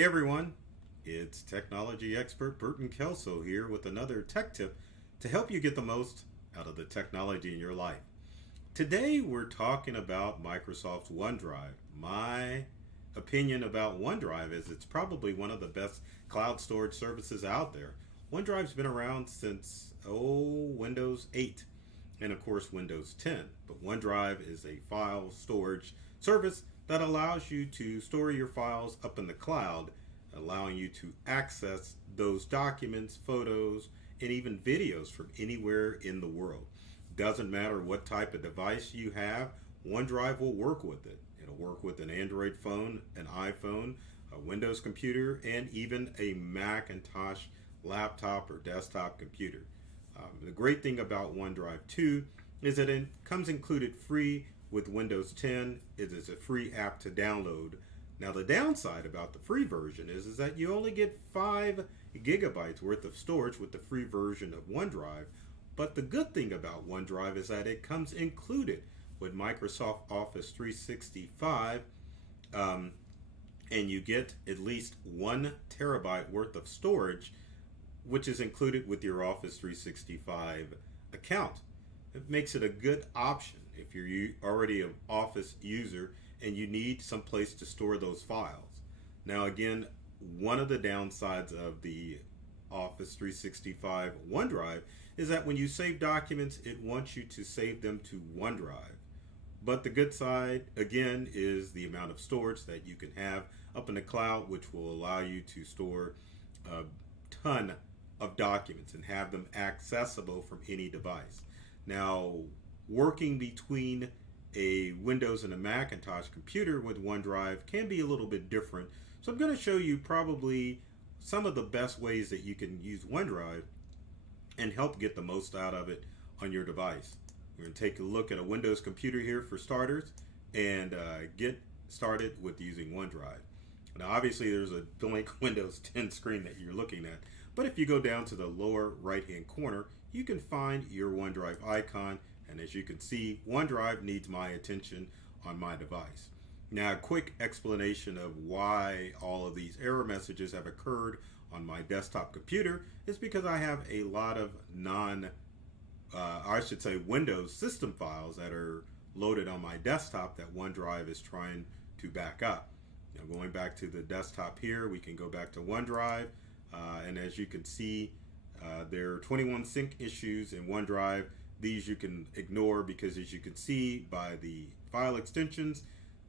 Hey everyone, it's technology expert Burton Kelso here with another tech tip to help you get the most out of the technology in your life. Today we're talking about Microsoft's OneDrive. My opinion about OneDrive is it's probably one of the best cloud storage services out there. OneDrive's been around since Windows 8 and of course Windows 10, but OneDrive is a file storage service that allows you to store your files up in the cloud, allowing you to access those documents, photos, and even videos from anywhere in the world. Doesn't matter what type of device you have, OneDrive will work with it. It'll work with an Android phone, an iPhone, a Windows computer, and even a Macintosh laptop or desktop computer. The great thing about OneDrive 2 is that it comes included free with Windows 10. It is a free app to download. Now the downside about the free version is that you only get 5 gigabytes worth of storage with the free version of OneDrive. But the good thing about OneDrive is that it comes included with Microsoft Office 365, and you get at least 1 terabyte worth of storage, which is included with your Office 365 account. It makes it a good option if you're already an Office user and you need some place to store those files. Now again, one of the downsides of the Office 365 OneDrive is that when you save documents, it wants you to save them to OneDrive. But the good side, again, is the amount of storage that you can have up in the cloud, which will allow you to store a ton of documents and have them accessible from any device. Now, working between a Windows and a Macintosh computer with OneDrive can be a little bit different. So I'm going to show you probably some of the best ways that you can use OneDrive and help get the most out of it on your device. We're going to take a look at a Windows computer here for starters and get started with using OneDrive. Now obviously there's a blank Windows 10 screen that you're looking at, but if you go down to the lower right hand corner, you can find your OneDrive icon, and as you can see, OneDrive needs my attention on my device. Now a quick explanation of why all of these error messages have occurred on my desktop computer is because I have a lot of Windows system files that are loaded on my desktop that OneDrive is trying to back up. Now going back to the desktop here, we can go back to OneDrive, and as you can see, there are 21 sync issues in OneDrive. These you can ignore because, as you can see by the file extensions,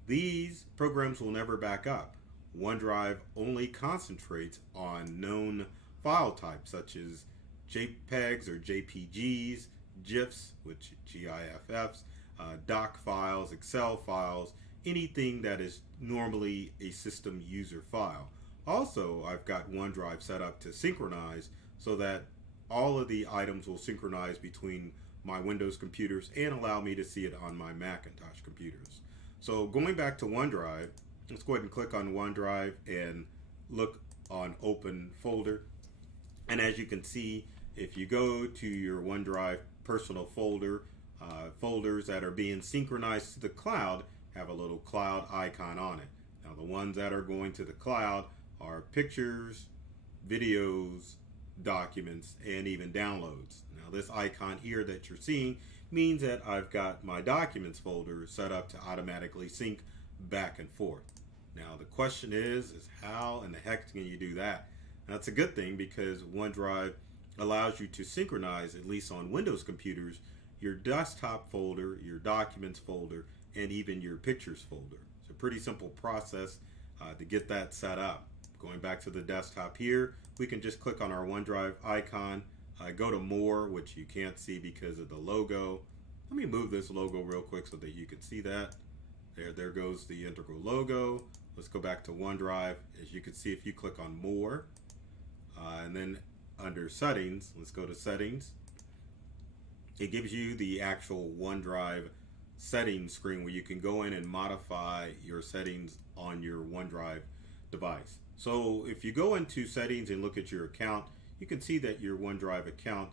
these programs will never back up. OneDrive only concentrates on known file types such as JPEGs or JPGs, GIFs, which GIFs, doc files, Excel files, anything that is normally a system user file. Also, I've got OneDrive set up to synchronize so that all of the items will synchronize between my Windows computers and allow me to see it on my Macintosh computers. So going back to OneDrive, let's go ahead and click on OneDrive and look on Open Folder. And as you can see, if you go to your OneDrive personal folder, folders that are being synchronized to the cloud have a little cloud icon on it. Now the ones that are going to the cloud are pictures, videos, documents, and even downloads. Now this icon here that you're seeing means that I've got my documents folder set up to automatically sync back and forth. Now the question is how in the heck can you do that? And that's a good thing because OneDrive allows you to synchronize, at least on Windows computers, your desktop folder, your documents folder, and even your pictures folder. It's a pretty simple process to get that set up. Going back to the desktop here, we can just click on our OneDrive icon, go to More, which you can't see because of the logo. Let me move this logo real quick so that you can see that. There goes the integral logo. Let's go back to OneDrive. As you can see, if you click on More, and then under Settings, let's go to Settings. It gives you the actual OneDrive settings screen where you can go in and modify your settings on your OneDrive device. So if you go into settings and look at your account, you can see that your OneDrive account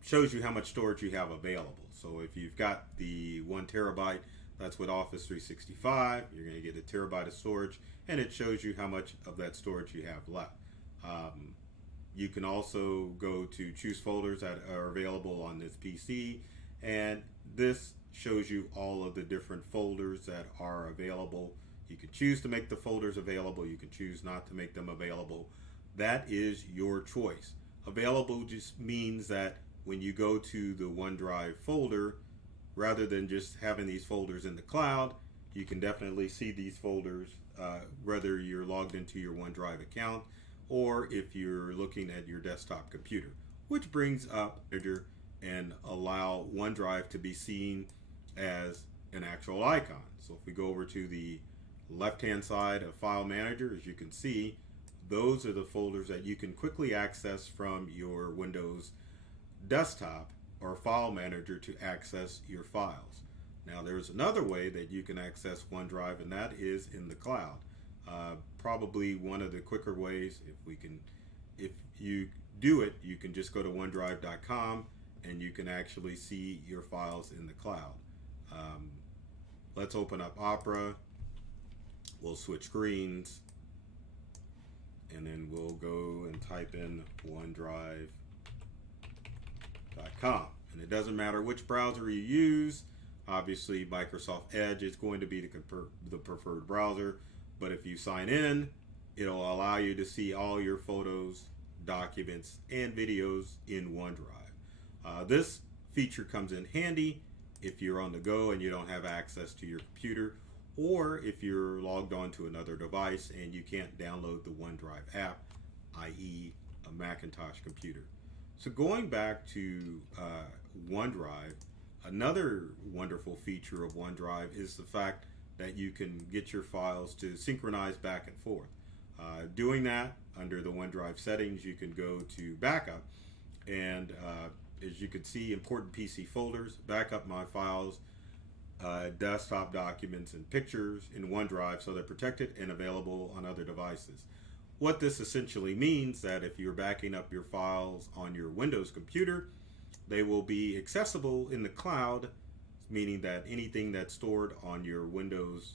shows you how much storage you have available. So if you've got the 1 terabyte That's with Office 365. You're going to get a terabyte of storage, and it shows you how much of that storage you have left. You can also go to choose folders that are available on this PC, and this shows you all of the different folders that are available. You can choose to make the folders available. You can choose not to make them available. That is your choice. Available just means that when you go to the OneDrive folder, rather than just having these folders in the cloud, you can definitely see these folders whether you're logged into your OneDrive account or if you're looking at your desktop computer, which brings up and allow OneDrive to be seen as an actual icon. So if we go over to the left-hand side of File Manager, as you can see, those are the folders that you can quickly access from your Windows desktop or File Manager to access your files. Now there's another way that you can access OneDrive, and that is in the cloud. Probably one of the quicker ways, if you do it, you can just go to onedrive.com and you can actually see your files in the cloud. Let's open up Opera. We'll switch screens, and then we'll go and type in onedrive.com. And it doesn't matter which browser you use. Obviously, Microsoft Edge is going to be the preferred browser, but if you sign in, it'll allow you to see all your photos, documents, and videos in OneDrive. This feature comes in handy if you're on the go and you don't have access to your computer, or if you're logged on to another device and you can't download the OneDrive app, i.e. a Macintosh computer. So going back to OneDrive, another wonderful feature of OneDrive is the fact that you can get your files to synchronize back and forth. Doing that under the OneDrive settings, you can go to backup, and as you can see, important PC folders, backup my files, desktop documents, and pictures in OneDrive so they're protected and available on other devices. What this essentially means that if you're backing up your files on your Windows computer, they will be accessible in the cloud, meaning that anything that's stored on your Windows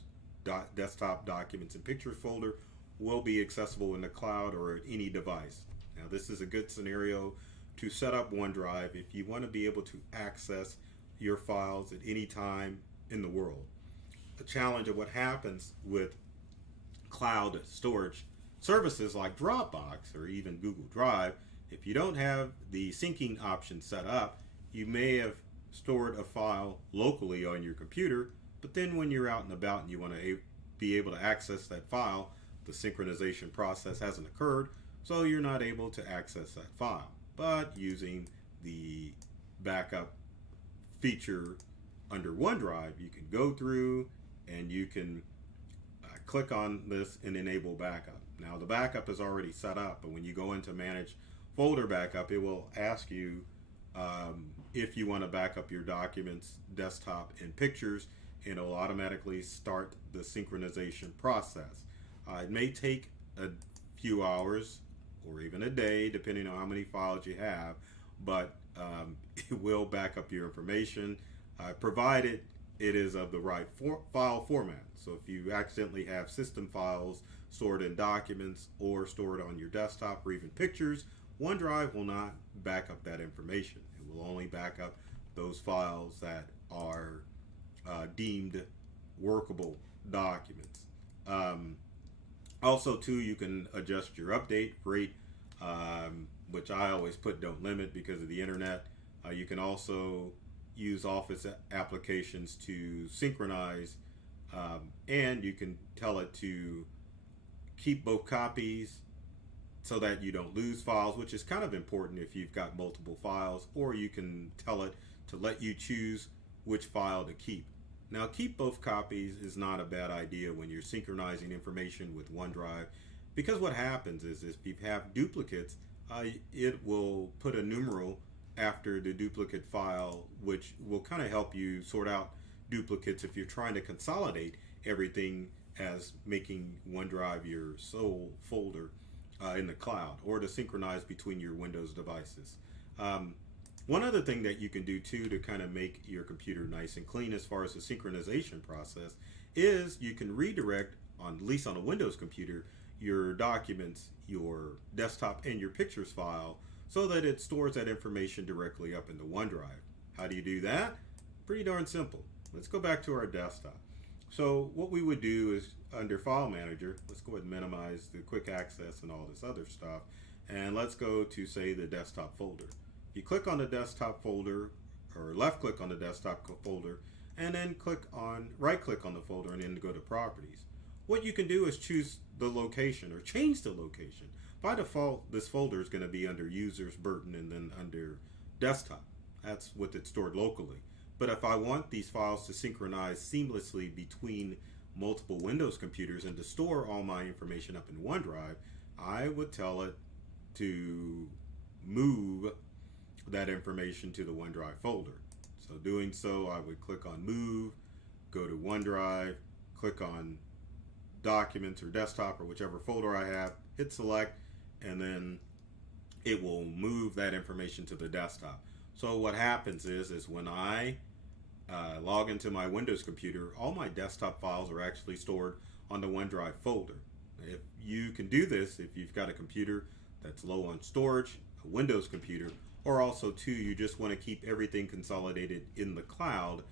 desktop documents and pictures folder will be accessible in the cloud or at any device. Now, this is a good scenario to set up OneDrive if you want to be able to access your files at any time in the world. The challenge of what happens with cloud storage services like Dropbox or even Google Drive, if you don't have the syncing option set up, you may have stored a file locally on your computer, but then when you're out and about and you want to be able to access that file, the synchronization process hasn't occurred, so you're not able to access that file. But using the backup feature under OneDrive, you can go through and you can click on this and enable backup. Now the backup is already set up, but when you go into manage folder backup, it will ask you if you want to back up your documents, desktop, and pictures, and it'll automatically start the synchronization process. It may take a few hours or even a day, depending on how many files you have, but it will back up your information, provided it is of the right file format. So if you accidentally have system files stored in documents or stored on your desktop or even pictures, OneDrive will not back up that information. It will only back up those files that are deemed workable documents. Also, too, you can adjust your update rate, which I always put don't limit because of the internet. You can also use Office applications to synchronize, and you can tell it to keep both copies so that you don't lose files, which is kind of important if you've got multiple files, or you can tell it to let you choose which file to keep. Now, keep both copies is not a bad idea when you're synchronizing information with OneDrive, because what happens is if you have duplicates, it will put a numeral after the duplicate file, which will kind of help you sort out duplicates if you're trying to consolidate everything as making OneDrive your sole folder in the cloud, or to synchronize between your Windows devices. One other thing that you can do too to kind of make your computer nice and clean as far as the synchronization process is you can redirect, on at least on a Windows computer, your documents, your desktop, and your pictures file so that it stores that information directly up into OneDrive. How do you do that? Pretty darn simple. Let's go back to our desktop. So what we would do is under File Manager, let's go ahead and minimize the quick access and all this other stuff, and let's go to, say, the desktop folder. You click on the desktop folder, or left click on the desktop folder, and then right click on the folder and then go to Properties. What you can do is choose the location or change the location. By default, this folder is going to be under Users, Burton, and then under Desktop. That's what it's stored locally. But if I want these files to synchronize seamlessly between multiple Windows computers and to store all my information up in OneDrive, I would tell it to move that information to the OneDrive folder. So doing so, I would click on Move, go to OneDrive, click on Documents or Desktop or whichever folder I have, hit Select, and then it will move that information to the desktop. So what happens is when I log into my Windows computer, all my desktop files are actually stored on the OneDrive folder. If you can do this, if you've got a computer that's low on storage, a Windows computer, or also too, you just want to keep everything consolidated in the cloud,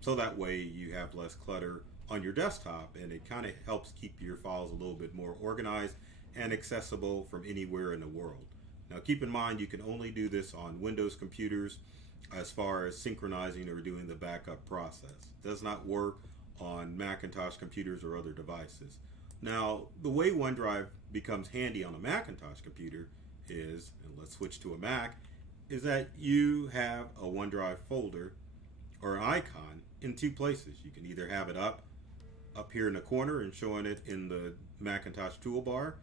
so that way you have less clutter on your desktop, and it kind of helps keep your files a little bit more organized and accessible from anywhere in the world. Now keep in mind, you can only do this on Windows computers as far as synchronizing or doing the backup process. It does not work on Macintosh computers or other devices. Now, the way OneDrive becomes handy on a Macintosh computer is, and let's switch to a Mac, is that you have a OneDrive folder or an icon in two places. You can either have it up here in the corner and showing it in the Macintosh toolbar,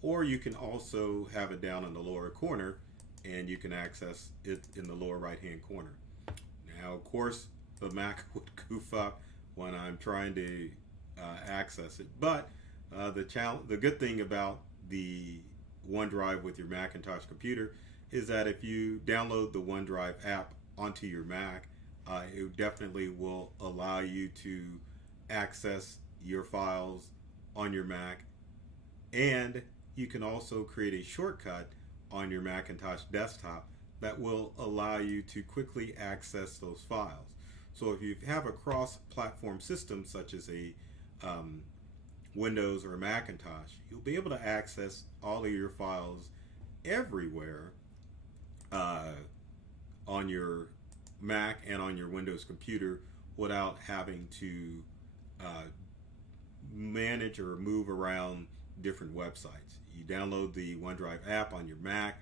or you can also have it down in the lower corner and you can access it in the lower right hand corner. Now of course the Mac would goof up when I'm trying to access it, but the good thing about the OneDrive with your Macintosh computer is that if you download the OneDrive app onto your Mac, it definitely will allow you to access your files on your Mac, and you can also create a shortcut on your Macintosh desktop that will allow you to quickly access those files. So if you have a cross-platform system such as a Windows or a Macintosh, you'll be able to access all of your files everywhere on your Mac and on your Windows computer without having to manage or move around different websites. You download the OneDrive app on your Mac.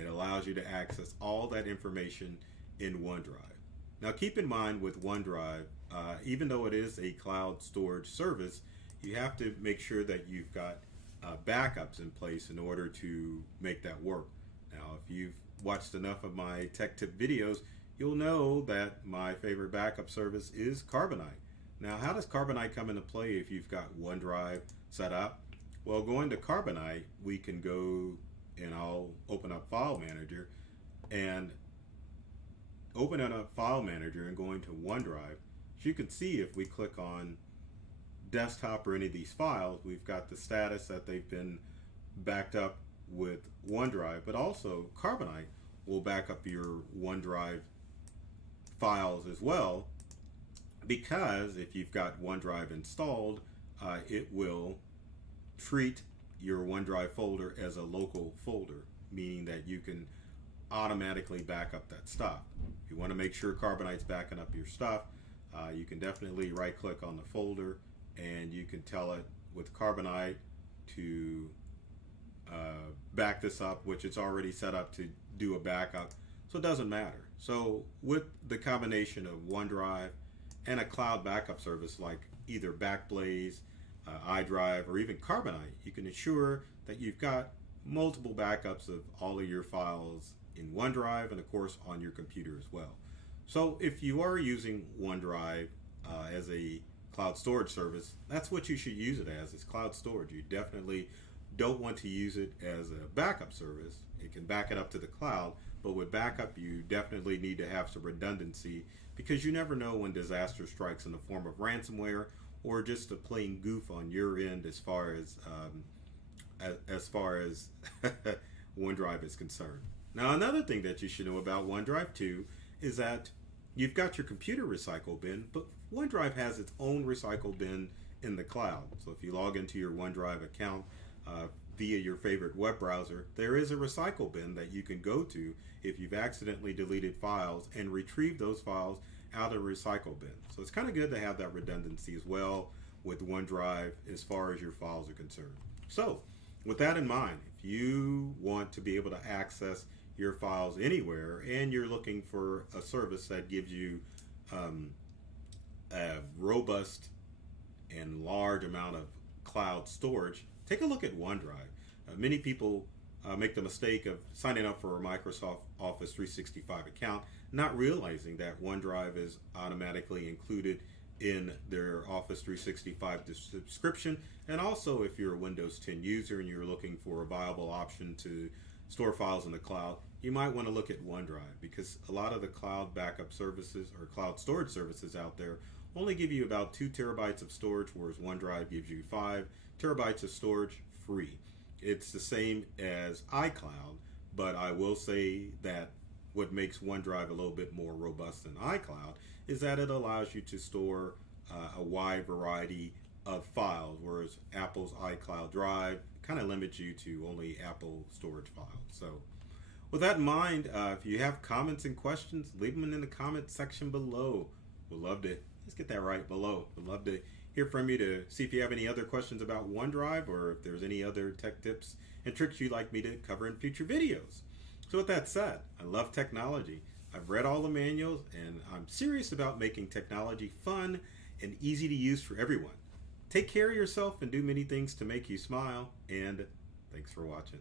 It allows you to access all that information in OneDrive. Now keep in mind with OneDrive, even though it is a cloud storage service, you have to make sure that you've got backups in place in order to make that work. Now if you've watched enough of my tech tip videos, you'll know that my favorite backup service is Carbonite. Now how does Carbonite come into play if you've got OneDrive set up? Well, going to Carbonite, we can go and I'll open up File Manager, and opening up File Manager and going to OneDrive, as you can see, if we click on desktop or any of these files, we've got the status that they've been backed up with OneDrive, but also Carbonite will back up your OneDrive files as well, because if you've got OneDrive installed, it will treat your OneDrive folder as a local folder, meaning that you can automatically back up that stuff. If you want to make sure Carbonite's backing up your stuff, you can definitely right click on the folder and you can tell it with Carbonite to back this up, which it's already set up to do a backup, so it doesn't matter. So with the combination of OneDrive and a cloud backup service like either Backblaze, iDrive, or even Carbonite, you can ensure that you've got multiple backups of all of your files in OneDrive and of course on your computer as well. So if you are using OneDrive as a cloud storage service, that's what you should use it as, is cloud storage. You definitely don't want to use it as a backup service. It can back it up to the cloud, But with backup, you definitely need to have some redundancy because you never know when disaster strikes in the form of ransomware or just a plain goof on your end as far as OneDrive is concerned. Now, another thing that you should know about OneDrive too is that you've got your computer recycle bin, but OneDrive has its own recycle bin in the cloud. So if you log into your OneDrive account via your favorite web browser, there is a recycle bin that you can go to if you've accidentally deleted files and retrieve those files out of a recycle bin. So it's kind of good to have that redundancy as well with OneDrive as far as your files are concerned. So with that in mind, if you want to be able to access your files anywhere and you're looking for a service that gives you a robust and large amount of cloud storage, take a look at OneDrive. Many people make the mistake of signing up for a Microsoft Office 365 account, not realizing that OneDrive is automatically included in their Office 365 subscription. And also, if you're a Windows 10 user and you're looking for a viable option to store files in the cloud, you might want to look at OneDrive, because a lot of the cloud backup services or cloud storage services out there only give you about 2 terabytes of storage, whereas OneDrive gives you 5 terabytes of storage free. It's the same as iCloud, but I will say that what makes OneDrive a little bit more robust than iCloud is that it allows you to store a wide variety of files, whereas Apple's iCloud Drive kind of limits you to only Apple storage files. So with that in mind, if you have comments and questions, leave them in the comment section below. We'd love to, let's get that right, below. We'd love to hear from you to see if you have any other questions about OneDrive or if there's any other tech tips and tricks you'd like me to cover in future videos. So with that said, I love technology. I've read all the manuals and I'm serious about making technology fun and easy to use for everyone. Take care of yourself and do many things to make you smile, and thanks for watching.